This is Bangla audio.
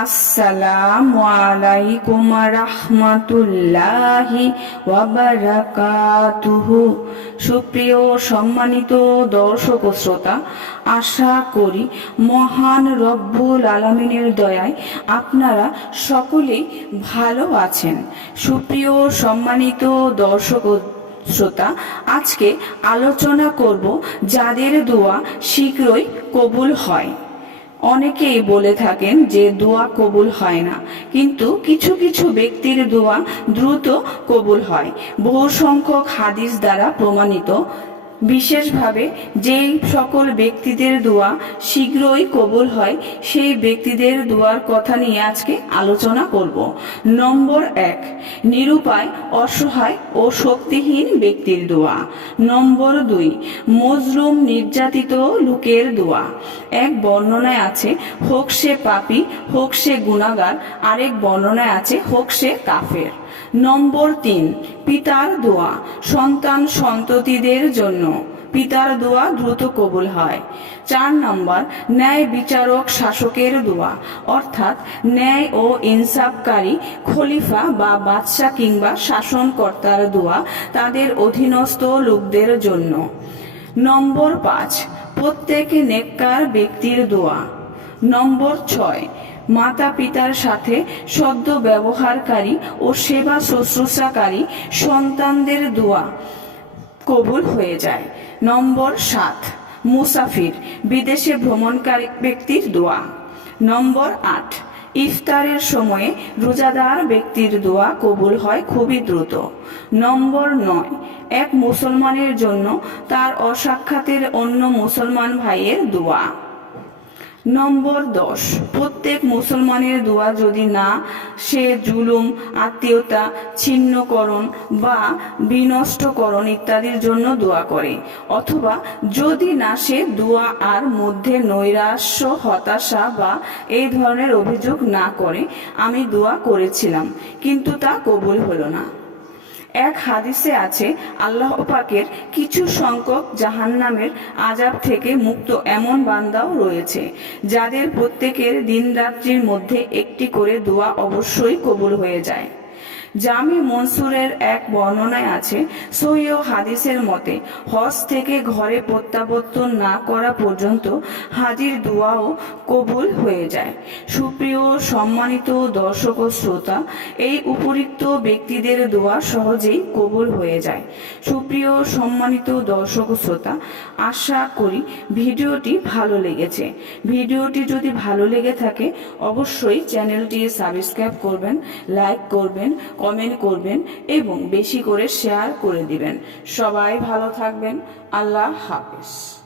আসসালামু আলাইকুম রাহমাতুল্লাহি ওয়া বারাকাতুহু। সুপ্রিয় সম্মানিত দর্শক ও শ্রোতা, আশা করি মহান রব্বুল আলামিনের দয়ায় আপনারা সকলেই ভালো আছেন। সুপ্রিয় সম্মানিত দর্শক ও শ্রোতা, আজকে আলোচনা করব যাদের দোয়া শীঘ্রই কবুল হয়। অনেকেই বলে থাকেন যে দোয়া কবুল হয় না, কিন্তু কিছু কিছু ব্যক্তির দোয়া দ্রুত কবুল হয়। বহু সংখ্যক হাদিস দ্বারা প্রমাণিত। বিশেষভাবে যেই সকল ব্যক্তিদের দোয়া শীঘ্রই কবুল হয় সেই ব্যক্তিদের দোয়ার কথা নিয়ে আজকে আলোচনা করব। নম্বর 1, নিরুপায়, অসহায় ও শক্তিহীন ব্যক্তির দোয়া। নম্বর 2, মজলুম, নির্যাতিত লোকের দোয়া। এক বর্ণনায় আছে হোক সে পাপী, হোক সে গুনাহগার, আরেক বর্ণনায় আছে হোক সে কাফের। নম্বর 3, পিতার দোয়া, সন্তান সন্ততিদের জন্য পিতার দোয়া দ্রুত কবুল হয়। 4 নম্বর, ন্যায় বিচারক শাসকের দোয়া, অর্থাৎ ন্যায় ও ইনসাফকারী খলিফা বা বাদশাহ কিংবা শাসনকর্তার দোয়া তাদের অধীনস্থ লোকদের জন্য। নম্বর 5, প্রত্যেক নেককার ব্যক্তির দোয়া। নম্বর 6, মাতা পিতার সাথে সদ্য ব্যবহারকারী ও সেবা শুশ্রূষাকারী সন্তানদের দোয়া কবুল হয়ে যায়। নম্বর 7, মুসাফির, বিদেশে ভ্রমণকারী ব্যক্তির দোয়া। নম্বর 8, ইফতারের সময়ে রোজাদার ব্যক্তির দোয়া কবুল হয় খুবই দ্রুত। নম্বর 9, এক মুসলমানের জন্য তার অসাক্ষাতের অন্য মুসলমান ভাইয়ের দোয়া। নম্বর 10, প্রত্যেক মুসলমানের দোয়া যদি না সে জুলুম, আত্মীয়তা ছিন্নকরণ বা বিনষ্টকরণ ইত্যাদির জন্য দোয়া করে, অথবা যদি না সে দোয়া আর মধ্যে নৈরাশ্য, হতাশা বা এই ধরনের অভিযোগ না করে, আমি দোয়া করেছিলাম কিন্তু তা কবুল হলো না। এক হাদিসে আছে আল্লাহ পাকের কিছু সংখ্যক জাহান্নামের আযাব থেকে মুক্ত এমন বান্দাও রয়েছে যাদের প্রত্যেকের দিন রাত্রির মধ্যে একটি করে দোয়া অবশ্যই কবুল হয়ে যায়। জামি মনসুরের এক বর্ণনায় আছে, সহিহ হাদিসের মতে হজ থেকে ঘরে প্রত্যাবর্তন না করা পর্যন্ত হাজির দোয়াও কবুল হয়ে যায়। সুপ্রিয় সম্মানিত দর্শক ও শ্রোতা, এই উপরিক্ত ব্যক্তিদের দোয়া সহজেই কবুল হয়ে যায়। সুপ্রিয় সম্মানিত দর্শক ও শ্রোতা, আশা করি ভিডিওটি ভালো লেগেছে। ভিডিওটি যদি ভালো লেগে থাকে অবশ্যই চ্যানেলটি সাবস্ক্রাইব করবেন, লাইক করবেন, কমেন্ট করবেন এবং বেশি করে শেয়ার করে দিবেন। সবাই ভালো থাকবেন। আল্লাহ হাফেজ।